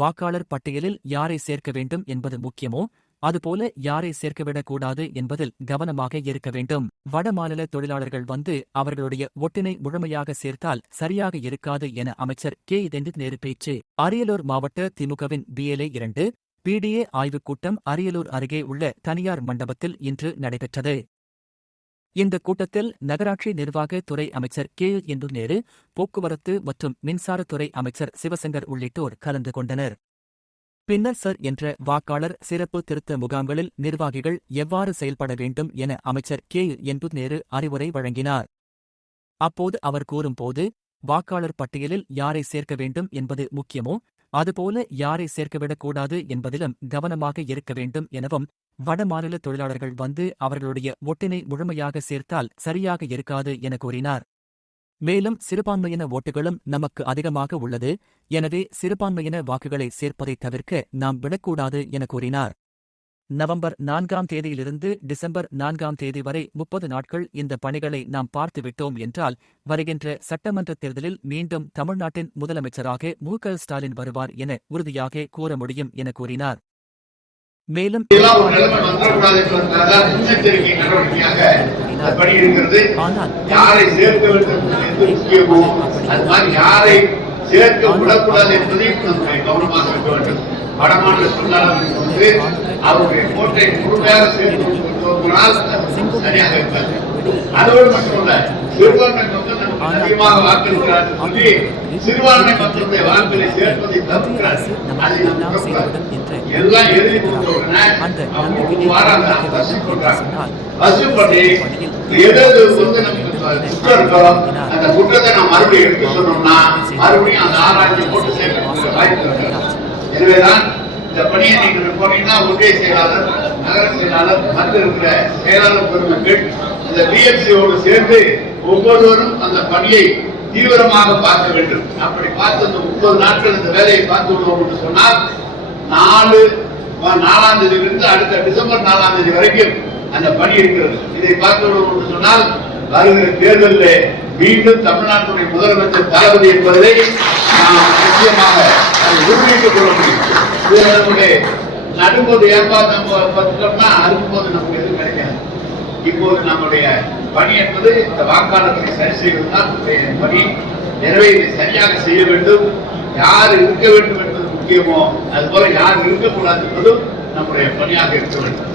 வாக்காளர் பட்டியலில் யாரை சேர்க்க வேண்டும் என்பது முக்கியமோ அதுபோல யாரை சேர்க்கவிடக்கூடாது என்பதில் கவனமாக இருக்க வேண்டும். வடமாநில தொழிலாளர்கள் வந்து அவர்களுடைய ஒட்டினை முழுமையாக சேர்த்தால் சரியாக இருக்காது என அமைச்சர் கே. நேரு பேச்சு. அரியலூர் மாவட்ட திமுகவின் BLA 2 PDA ஆய்வுக் கூட்டம் அரியலூர் அருகே உள்ள தனியார் மண்டபத்தில் இன்று நடைபெற்றது. இந்த கூட்டத்தில் நகராட்சி நிர்வாக துறை அமைச்சர் கே. நேரு, போக்குவரத்து மற்றும் மின்சாரத்துறை அமைச்சர் சிவசங்கர் உள்ளிட்டோர் கலந்து கொண்டனர். பின்னர் சர் என்ற வாக்காளர் சிறப்பு திருத்த முகாம்களில் நிர்வாகிகள் எவ்வாறு செயல்பட வேண்டும் என அமைச்சர் கே. நேரு அறிவுரை வழங்கினார். அப்போது அவர் கூறும்போது, வாக்காளர் பட்டியலில் யாரை சேர்க்க வேண்டும் என்பது முக்கியமோ அதுபோல யாரை சேர்க்கவிடக்கூடாது என்பதிலும் கவனமாக இருக்க வேண்டும் எனவும், வடமாநில தொழிலாளர்கள் வந்து அவர்களுடைய ஒட்டினை முழுமையாக சேர்த்தால் சரியாக இருக்காது என கூறினார். மேலும் சிறுபான்மையின ஓட்டுகளும் நமக்கு அதிகமாக உள்ளது, எனவே சிறுபான்மையின வாக்குகளை சேர்ப்பதை தவிர்க்க நாம் விடக்கூடாது என கூறினார். நவம்பர் 4ஆம் தேதியிலிருந்து டிசம்பர் 4ஆம் தேதி வரை 30 நாட்கள் இந்த பணிகளை நாம் பார்த்துவிட்டோம் என்றால் வருகின்ற சட்டமன்ற தேர்தலில் மீண்டும் தமிழ்நாட்டின் முதலமைச்சராக மு.க. ஸ்டாலின் வருவார் என உறுதியாக கூற முடியும் என கூறினார். மேலும் வடமாநில தொழிலாளர்களுக்கு வந்து அவருடைய கோட்டை முழுமையாக சேர்த்து சரியாக இருக்காது. அதோடு மட்டுமல்ல, சிறுபான்மை மக்கள் நமக்கு அதிகமாக வாக்களிக்கிறார்கள் சொல்லி சிறுபான்மை மக்களுடைய வாக்குகளை சேர்ப்பதை தவிர்க்கிறார். எல்லாம் எழுதி கொடுத்தவுடனே ஒரு வாரம் பசு பண்ணி எது வந்து நமக்கு குற்றம் இருக்கோ அந்த குற்றத்தை நாம் மறுபடியும் எடுத்து சொன்னோம்னா மறுபடியும் அந்த ஆராய்ச்சி போட்டு சேர்க்கக்கூடிய வாய்ப்பு இருக்கிறது. எனவேதான் இந்த பணியை நீங்கள் போனீங்கன்னா ஒன்றிய செயலாளர், நகர செயலாளர், மற்ற இருக்கிற செயலாளர் பெருமக்கள் இந்த BFC-யோடு சேர்ந்து ஒவ்வொருவரும் அந்த பணியை தீவிரமாக பார்க்க வேண்டும். அப்படி பார்த்து அந்த 30 நாட்கள் இந்த வேலையை பார்த்து விடுவோம் என்று சொன்னால் 4ஆம் தேதியிலிருந்து அடுத்த டிசம்பர் 4ஆம் தேதி வரைக்கும் அந்த பணி இருக்கிறது. இதை பார்த்து விடுவோம் என்று சொன்னால் வருகிற தேர்தலில் மீண்டும் தமிழ்நாட்டுடைய முதலமைச்சர் தளபதி என்பதை நாம் நிச்சயமாக உறுதியிட்டுக் கொள்ள முடியும். நடும்போது ஏற்பாடு நம்ம பத்திட்டோம்னா அறுக்கும்போது நமக்கு எதுவும் கிடைக்காது. இப்போது நம்முடைய பணி என்பது இந்த வாக்காளர்களை சரி செய்வதுதான் பணி. எனவே இதை சரியாக செய்ய வேண்டும். யார் இருக்க வேண்டும் என்பது முக்கியமோ அதுபோல யார் இருக்கக்கூடாது என்பதும் நம்முடைய பணியாக இருக்க வேண்டும்.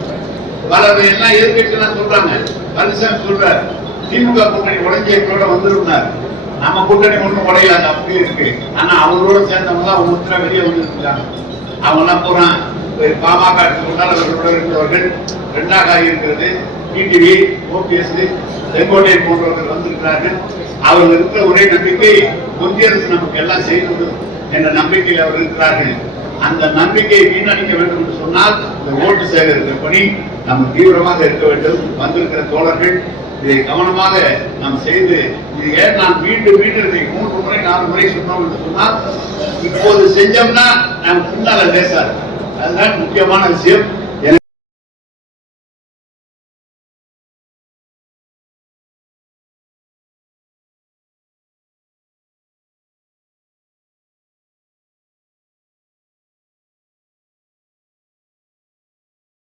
பலர் எல்லாம் எதிர்கட்சியெல்லாம் சொல்றாங்க, பரிசன் சொல்றார் திமுக கூட்டணி உடஞ்சியோட வந்துருந்தார். நம்ம கூட்டணி ஒன்றும் உடையாது, அப்படியே இருக்கு. ஆனா அவங்களோட சேர்ந்தவங்க தான் ஒவ்வொருத்தர வெளியே வந்துருக்காங்க. அவங்க எல்லாம் போறான் பாமக எடுத்துக்கொண்டால் அவர்களோட இருக்கிறவர்கள் 2ஆக இருக்கிறது. டிடிவி, OPS, செங்கோட்டையன் போன்றவர்கள் வந்திருக்கிறார்கள். அவர்கள் இருக்கிற ஒரே நம்பிக்கை ஒன்றிய அரசு நமக்கு எல்லாம் செய்து என்ற நம்பிக்கையில் அவர்கள் இருக்கிறார்கள். அந்த நம்பிக்கையை வீணடிக்க வேண்டும் என்று சொன்னால் இந்த ஓட்டு சேகரிக்கிற பணி நம்ம தீவிரமாக இருக்க வேண்டும். வந்திருக்கிற தோழர்கள் இதை கவனமாக நாம் செய்து, இது ஏன் நான் மீண்டும் 3 முறை 4 முறை சொன்னோம் என்று சொன்னால் இப்போது செஞ்சோம்னா நாம் முன்னால லேசா. அதுதான் முக்கியமான விஷயம்.